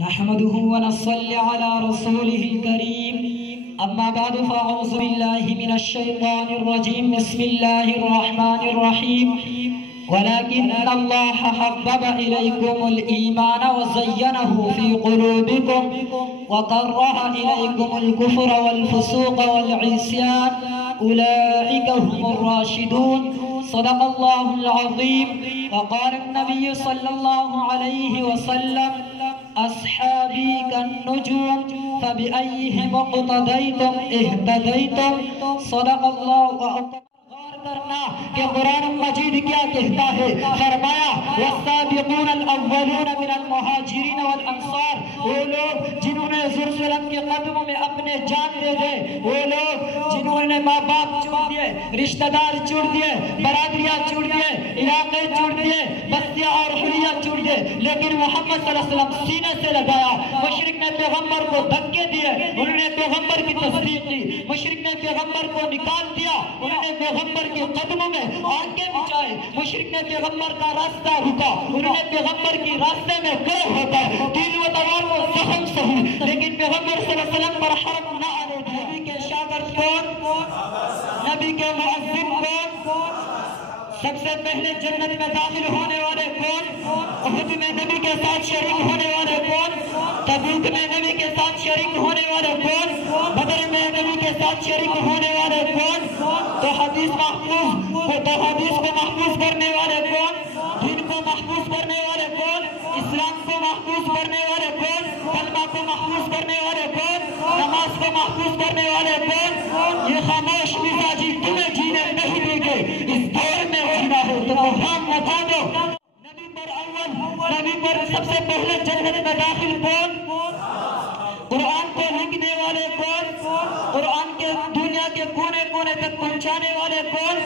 نحمده ونصلي على رسوله الكريم أما بعد فأعوذ بالله من الشيطان الرجيم بسم الله الرحمن الرحيم ولكن الله حبب إليكم الإيمان وزينه في قلوبكم وكره إليكم الكفر والفسوق والعصيان أولئك هم الراشدون صدق الله العظيم. وقال النبي صلى الله عليه وسلم أصحابي كالنجوم فبأيهم اقتديتم اهتديتم صدق الله. کرنا کہ قرآن مجید کیا کہتا ہے، فرمایا والسابقون الاولون من المہاجرین والانصار، وہ لوگ جنہوں نے حضور صلی اللہ علیہ وسلم کے قدموں میں اپنے جان دے دے، وہ لوگ جنہوں نے ماں باپ چھوڑ دیے، رشتہ دار چھوڑ دیے، برادریاں چھوڑ دیے، علاقے چھوڑ دیے، بستیاں اور حلیہ چھوڑ دیے، لیکن محمد صلی اللہ علیہ وسلم سینے سے لگایا. مشرک نے پیغمبر کو دھکے دیے، انہوں نے پیغمبر کی تصدیق کی. مشرک نے پیغمبر کو نکال دیا، انہوں نے پیغمبر کے قدموں میں آنکھیں بچھائے. مشرک نے پیغمبر کا راستہ رکا، انہوں نے پیغمبر کی راستے میں کھڑے ہو گئے. تین و تلوار کو زخم سہی، لیکن پیغمبر صلی اللہ علیہ وسلم پر حرم نہ آنے دیا. نبی کے شاگرد کون؟ نبی کے مؤذن کون؟ سب سے پہلے جنت میں داخل ہونے والے کون؟ احد میں نبی کے ساتھ شریک ہونے والے کون؟ تبوک میں نبی کے ساتھ شریک ہونے والے کون؟ بدر میں نبی کے ساتھ شریک ہونے والے کون؟ تو حدیث کو محفوظ کرنے والے کون؟ دین کو محفوظ کرنے والے کون؟ اسلام کو محفوظ کرنے والے کون؟ کلمہ کو محفوظ کرنے والے کون؟ نماز کو محفوظ کرنے والے کون؟ یہ خاموش مزاجی تمہیں جینے نہیں دیں گے. اس دور میں رہنا ہے تو ہم بتا دو نبی پر اول، نبی پر سب سے پہلے جنت میں داخل کون؟ قرآن کو لکھنے والے کون؟ قرآن کے دنیا کے کونے کونے تک پہنچانے والے کون؟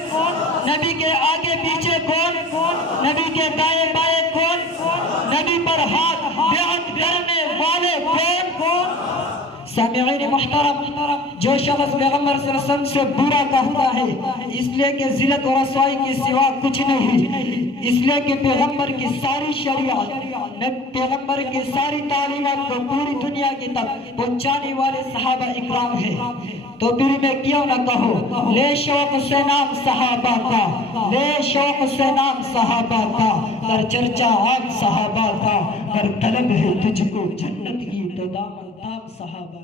نبی کے آگے پیچھے کون؟ نبی کے دائیں بائیں کون؟ نبی پر ہاتھ بیعت کرنے والے کون؟ سامعین محترم، جو شخص پیغمبر صلی اللہ علیہ وسلم سے برا کہتا ہے اس لیے کہ ذلت و رسوائی کے سوا کچھ نہیں، اس لیے کہ پیغمبر کی ساری شریعت، پیغمبر کی ساری تعلیمات کو پوری دنیا کی تک پہنچانے والے صحابہ اکرام ہیں. تو پھر میں کیوں نہ کہوں لے شوق سے نام صحابہ کا، لے شوق سے نام صحابہ کا، کر چرچا عام صحابہ کا، کر طلب ہے تجھ کو جنت کی تو دامن تام صحابہ